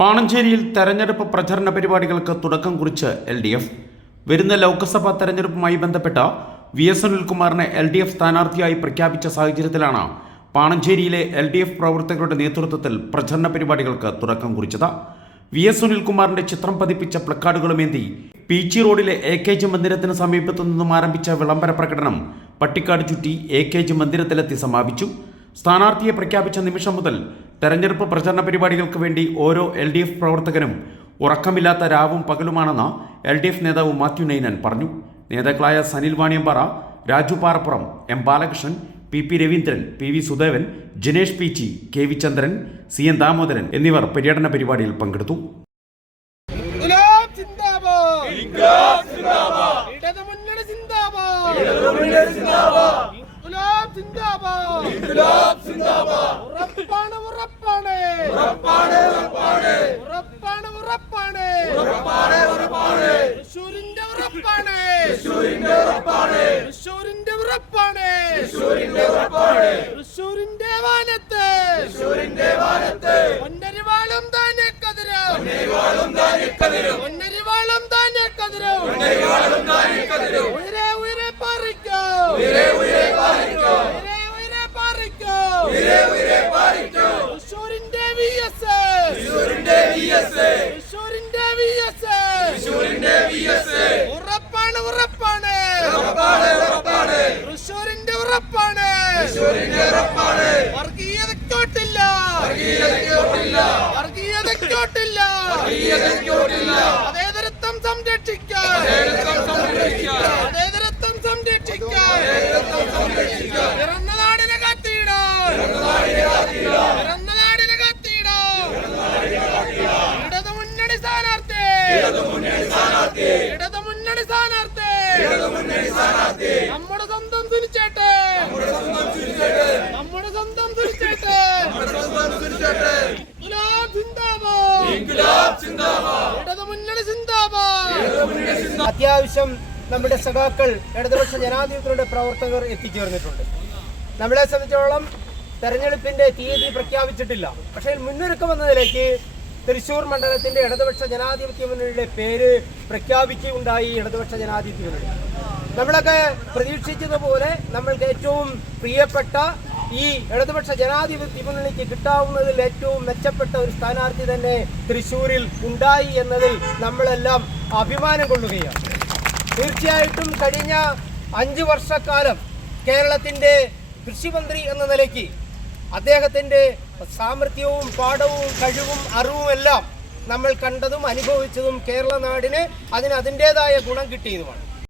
പാണഞ്ചേരിയിൽ തെരഞ്ഞെടുപ്പ് പ്രചരണ പരിപാടികൾക്ക് തുടക്കം കുറിച്ച് LDF. വരുന്ന ലോക്സഭാ തെരഞ്ഞെടുപ്പുമായി ബന്ധപ്പെട്ട VS സുനിൽകുമാറിനെ LDF സ്ഥാനാർത്ഥിയായി പ്രഖ്യാപിച്ച സാഹചര്യത്തിലാണ് പാണഞ്ചേരിയിലെ LDF പ്രവർത്തകരുടെ നേതൃത്വത്തിൽ പ്രചരണ പരിപാടികൾക്ക് തുടക്കം കുറിച്ചത്. VS സുനിൽകുമാറിന്റെ ചിത്രം പതിപ്പിച്ച പ്ലക്കാർഡുകളുമേന്തി പീച്ചി റോഡിലെ AKG മന്ദിരത്തിന് സമീപത്തു നിന്നും ആരംഭിച്ച വിളംബര പ്രകടനം പട്ടിക്കാട് ചുറ്റി AKG മന്ദിരത്തിലെത്തി സമാപിച്ചു. സ്ഥാനാർത്ഥിയെ പ്രഖ്യാപിച്ച നിമിഷം മുതൽ തെരഞ്ഞെടുപ്പ് പ്രചരണ പരിപാടികൾക്ക് വേണ്ടി ഓരോ LDF പ്രവർത്തകനും ഉറക്കമില്ലാത്ത രാവും പകലുമാണെന്ന് LDF നേതാവ് മാത്യു നൈനൻ പറഞ്ഞു. നേതാക്കളായ സനിൽ വാണിയമ്പാറ, രാജു പാറപ്പുറം, M Balakrishnan, PP Raveendran, PV Sudevan, Jinesh Peechi, KV ചന്ദ്രൻ, CN ദാമോദരൻ എന്നിവർ പര്യടന പരിപാടിയിൽ പങ്കെടുത്തു. നമ്മുടെ സ്വന്തം സുനിച്ചേട്ടെ, നമ്മുടെ സ്വന്തം സുനിച്ചേട്ടെ. അത്യാവശ്യം നമ്മുടെ സഖാക്കൾ ഇടതുപക്ഷ ജനാധിപത്യങ്ങളുടെ പ്രവർത്തകർ എത്തിച്ചേർന്നിട്ടുണ്ട്. നമ്മളെ സംബന്ധിച്ചോളം തെരഞ്ഞെടുപ്പിന്റെ തീയതി പ്രഖ്യാപിച്ചിട്ടില്ല. പക്ഷേ മുന്നൊരുക്കം എന്ന നിലയ്ക്ക് തൃശ്ശൂർ മണ്ഡലത്തിന്റെ ഇടതുപക്ഷ ജനാധിപത്യ മുന്നണിയുടെ പേര് പ്രഖ്യാപിക്കുകയുണ്ടായി. ഇടതുപക്ഷ ജനാധിപത്യ മുന്നണി നമ്മളൊക്കെ പ്രതീക്ഷിച്ചതുപോലെ നമ്മൾക്ക് ഏറ്റവും പ്രിയപ്പെട്ട ഈ ഇടതുപക്ഷ ജനാധിപത്യ മുന്നണിക്ക് കിട്ടാവുന്നതിൽ ഏറ്റവും മെച്ചപ്പെട്ട ഒരു സ്ഥാനാർത്ഥി തന്നെ തൃശ്ശൂരിൽ ഉണ്ടായി എന്നതിൽ നമ്മളെല്ലാം അഭിമാനം കൊള്ളുകയാണ്. തീർച്ചയായിട്ടും കഴിഞ്ഞ 5 വർഷക്കാലം കേരളത്തിൻ്റെ കൃഷിമന്ത്രി എന്ന നിലയ്ക്ക് അദ്ദേഹത്തിൻ്റെ സാമർഥ്യവും പാഠവും കഴിവും അറിവും എല്ലാം നമ്മൾ കണ്ടതും അനുഭവിച്ചതും കേരള നാടിന് അതിൻ്റേതായ ഗുണം കിട്ടിയതുമാണ്.